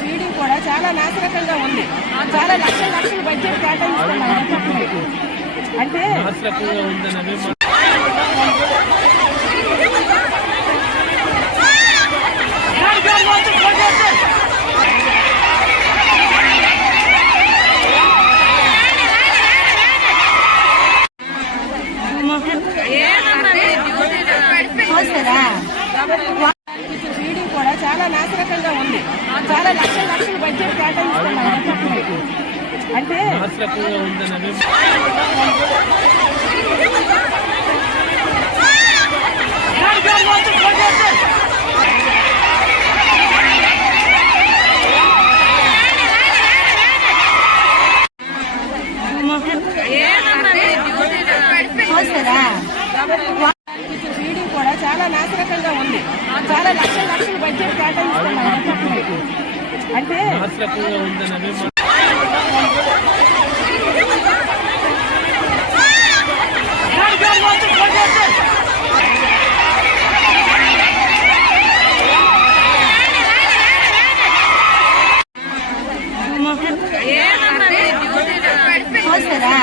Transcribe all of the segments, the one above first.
Feeding కూడా చాలా నాశనకంగా ఉంది. చాలా లక్షల లక్షల బడ్జెట్ కేటాయిస్తున్నాం డెవలప్మెంట్కి. అంటే నాశరకంగా ఉందని అభిమానం చూస్తారా ఫీడింగ్ కూడా చాలా నాశనకంగా ఉంది. చాలా లక్షల లక్షల బడ్జెట్ కేటాయిస్తున్నాం. అంటే నాశరకంగా చూస్తారా చాలా నాశనకంగా ఉంది. చాలా లక్షల లక్షల బడ్జెట్ కేటాయిస్తున్నాం. అంటే నాశరకంగా ఉందని అభిమానం చూస్తారా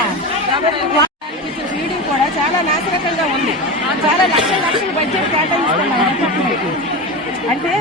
ఫీడింగ్ కూడా చాలా నాశరకంగా ఉంది. చాలా లక్షల లక్షలు బడ్జెట్ కేటాయిస్తున్నాం అంటే